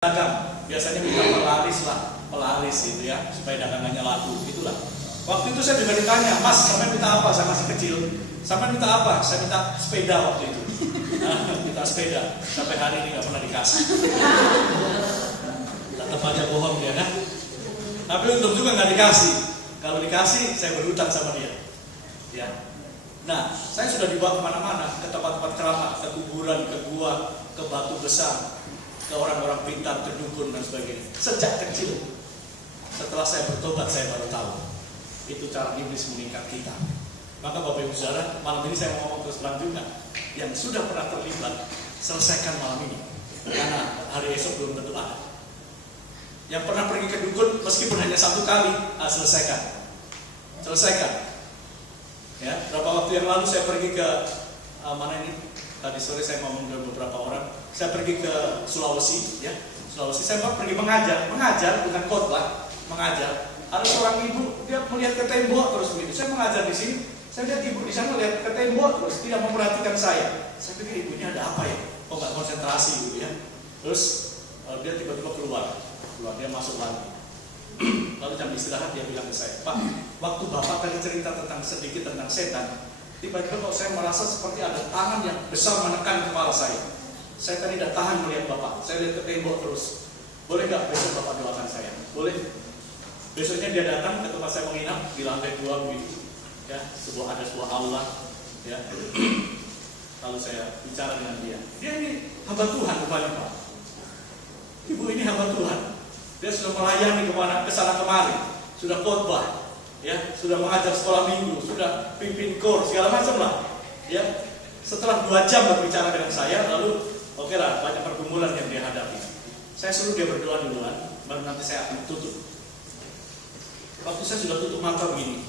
dagang, biasanya minta pelaris gitu ya, supaya dagangannya laku, itulah. Waktu itu saya juga ditanya, Mas, sampai minta apa? Saya masih kecil. Sampai minta apa? Saya minta sepeda waktu itu. Minta sepeda, sampai hari ini nggak pernah dikasih. Tetap aja bohong dia kan. Tapi untung juga nggak dikasih. Kalau dikasih, saya berhutang sama dia. Ya. Nah, saya sudah dibawa kemana-mana, ke tempat-tempat keramat, ke kuburan, ke gua, ke batu besar, ke orang-orang pintar, ke dukun dan sebagainya. Sejak kecil. Setelah saya bertobat, saya baru tahu itu cara iblis mengikat kita. Maka Bapak Ibu Saudara, malam ini saya mau ngomong terus terang juga. Yang sudah pernah terlibat, selesaikan malam ini. Karena hari esok belum tentu ada. Yang pernah pergi ke dukun, meskipun hanya satu kali, selesaikan. Selesaikan. Ya, berapa waktu yang lalu saya pergi ke mana ini? Tadi sore saya ngomong dengan beberapa orang. Saya pergi ke Sulawesi, ya. Sulawesi saya pergi mengajar bukan khotbah, mengajar. Ada seorang ibu, dia melihat ke tembok terus begitu. Saya mengajar di sini, saya lihat ibu di sana lihat ke tembok terus, tidak memperhatikan saya. Saya pikir ibunya ada apa ya? Kok nggak konsentrasi gitu ya? Terus dia tiba-tiba keluar, dia masuk lagi. Lalu jam istirahat dia bilang ke saya, Pak, waktu Bapak tadi cerita sedikit tentang setan, tiba-tiba kok saya merasa seperti ada tangan yang besar menekan kepala saya. Saya tadi tidak tahan melihat Bapak, saya lihat ke tembok terus. Boleh nggak besok Bapak doakan saya? Boleh. Besoknya dia datang ke tempat saya menginap di lantai 2 begitu, ya, ada sebuah aula, ya. Lalu saya bicara dengan dia. Dia ini hamba Tuhan rupanya, Pak. Ibu ini hamba Tuhan. Dia sudah melayani ke sana kemari, sudah khotbah, ya, sudah mengajar sekolah minggu, sudah pimpin kor segala macam lah, ya. Setelah 2 jam berbicara dengan saya, lalu oke lah, banyak pergumulan yang dia hadapi. Saya suruh dia berdoa duluan, baru nanti saya akan tutup. Waktu saya sudah tutup mata begini,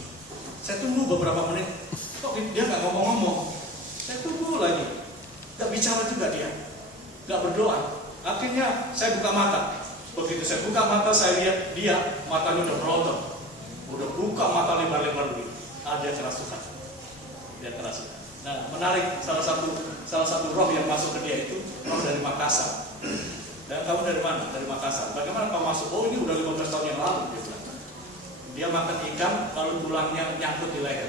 saya tunggu beberapa menit, kok dia nggak ngomong-ngomong. Saya tunggu lagi, nggak bicara juga dia, nggak berdoa. Akhirnya saya buka mata. Begitu saya buka mata, saya lihat dia matanya udah melotot, udah buka mata lebar-lebar begitu. Dia kerasukan, dia kerasukan. Nah, menarik, salah satu roh yang masuk ke dia itu roh dari Makassar. Dan kamu dari mana? Dari Makassar. Bagaimana kamu masuk? Oh, ini udah 15 tahun yang lalu. Dia makan ikan, lalu tulangnya nyangkut di leher.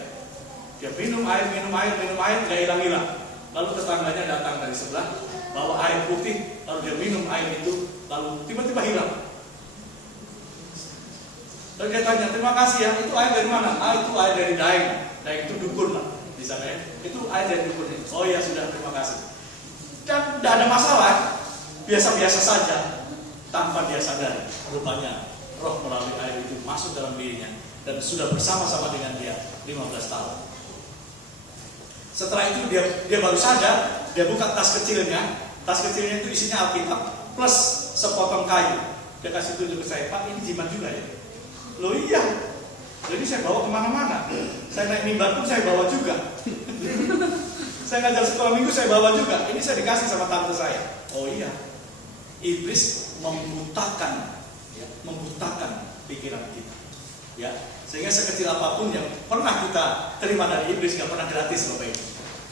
Dia minum air, nggak hilang-hilang. Lalu tetangganya datang dari sebelah, bawa air putih, lalu dia minum air itu, lalu tiba-tiba hilang. Lalu dia tanya, terima kasih ya, itu air dari mana? Itu air dari Daeng. Daeng itu dukun lah di sana ya. Itu air dari dukun itu. Oh ya sudah, terima kasih. Dan tidak ada masalah, biasa-biasa saja, tanpa dia sadari. Rupanya roh melalui air itu masuk dalam dirinya dan sudah bersama-sama dengan dia 15 tahun. Setelah itu dia baru sadar, dia buka tas kecilnya itu isinya Alkitab plus sepotong kayu. Dia kasih tunjuk ke saya, Pak, ini jimat juga ya? Loh iya, jadi saya bawa kemana-mana. Saya naik mimbar pun saya bawa juga. Saya ngajar sekolah minggu saya bawa juga. Ini saya dikasih sama tante saya. Oh iya, iblis membutakan pikiran kita, ya, sehingga sekecil apapun yang pernah kita terima dari iblis nggak pernah gratis, Bapak Ibu,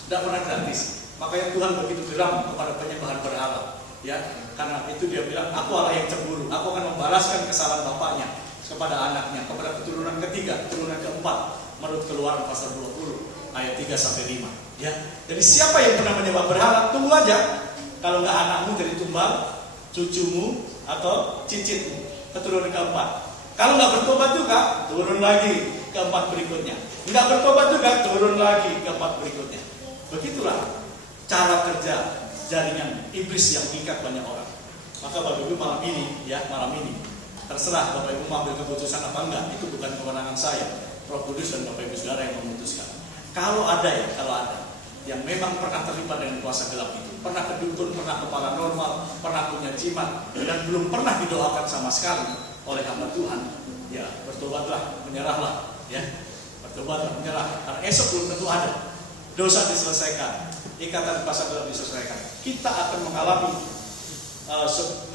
tidak pernah gratis. Makanya Tuhan begitu geram kepada penyembahan berhala, ya, karena itu dia bilang, aku Allah yang cemburu, aku akan membalaskan kesalahan bapaknya kepada anaknya, kepada keturunan ketiga, keturunan keempat, menurut Keluaran pasal 20 ayat 3-5, ya. Jadi siapa yang pernah menyembah berhala, tunggu aja, kalau nggak anakmu jadi tumbal, cucumu atau cicitmu, keturunan keempat. Kalau nggak bertobat juga, turun lagi keempat berikutnya. Nggak bertobat juga, turun lagi keempat berikutnya. Begitulah cara kerja jaringan iblis yang mengikat banyak orang. Maka Bapak Ibu malam ini, terserah Bapak Ibu mengambil keputusan apa enggak, itu bukan kewenangan saya. Roh Kudus dan Bapak Ibu Saudara yang memutuskan. Kalau ada yang memang pernah terlibat dengan kuasa gelap itu, pernah ke dukun, pernah ke paranormal, pernah punya jimat, dan belum pernah didoakan sama sekali oleh hamba Tuhan, ya bertobatlah, menyerahlah, ya, bertobatlah, menyerah. Karena esok belum tentu ada. Dosa diselesaikan, ikatan kuasa gelap diselesaikan. Kita akan mengalami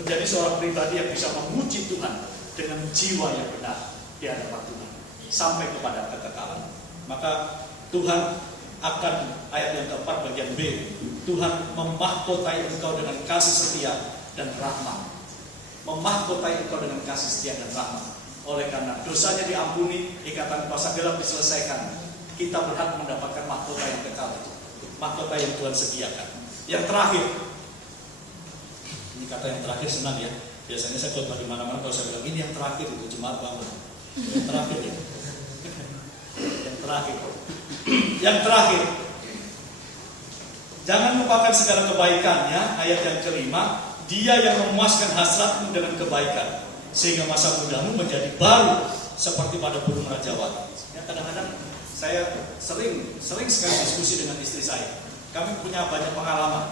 menjadi seorang pribadi yang bisa memuji Tuhan dengan jiwa yang benar di hadapan Tuhan sampai kepada kekekalan. Maka Tuhan akan, ayat yang keempat bagian B, Tuhan memahkotai engkau dengan kasih setia dan rahmat. memahkotai engkau dengan kasih setia dan rahmat. Oleh karena dosanya diampuni, ikatan kuasa gelap diselesaikan, kita berhak mendapatkan mahkota yang kekal, mahkota yang Tuhan sediakan. Yang terakhir, ini kata yang terakhir senang ya. Biasanya saya khotbah di mana-mana kalau saya bilang ini yang terakhir itu jemaat bangun. Yang terakhir ya. Yang terakhir. Yang terakhir. Jangan lupakan segala kebaikannya. Ayat yang kelima, Dia yang memuaskan hasratmu dengan kebaikan, sehingga masa mudamu menjadi baru seperti pada burung rajawati. Ya, kadang-kadang saya sering sekali diskusi dengan istri saya. Kami punya banyak pengalaman.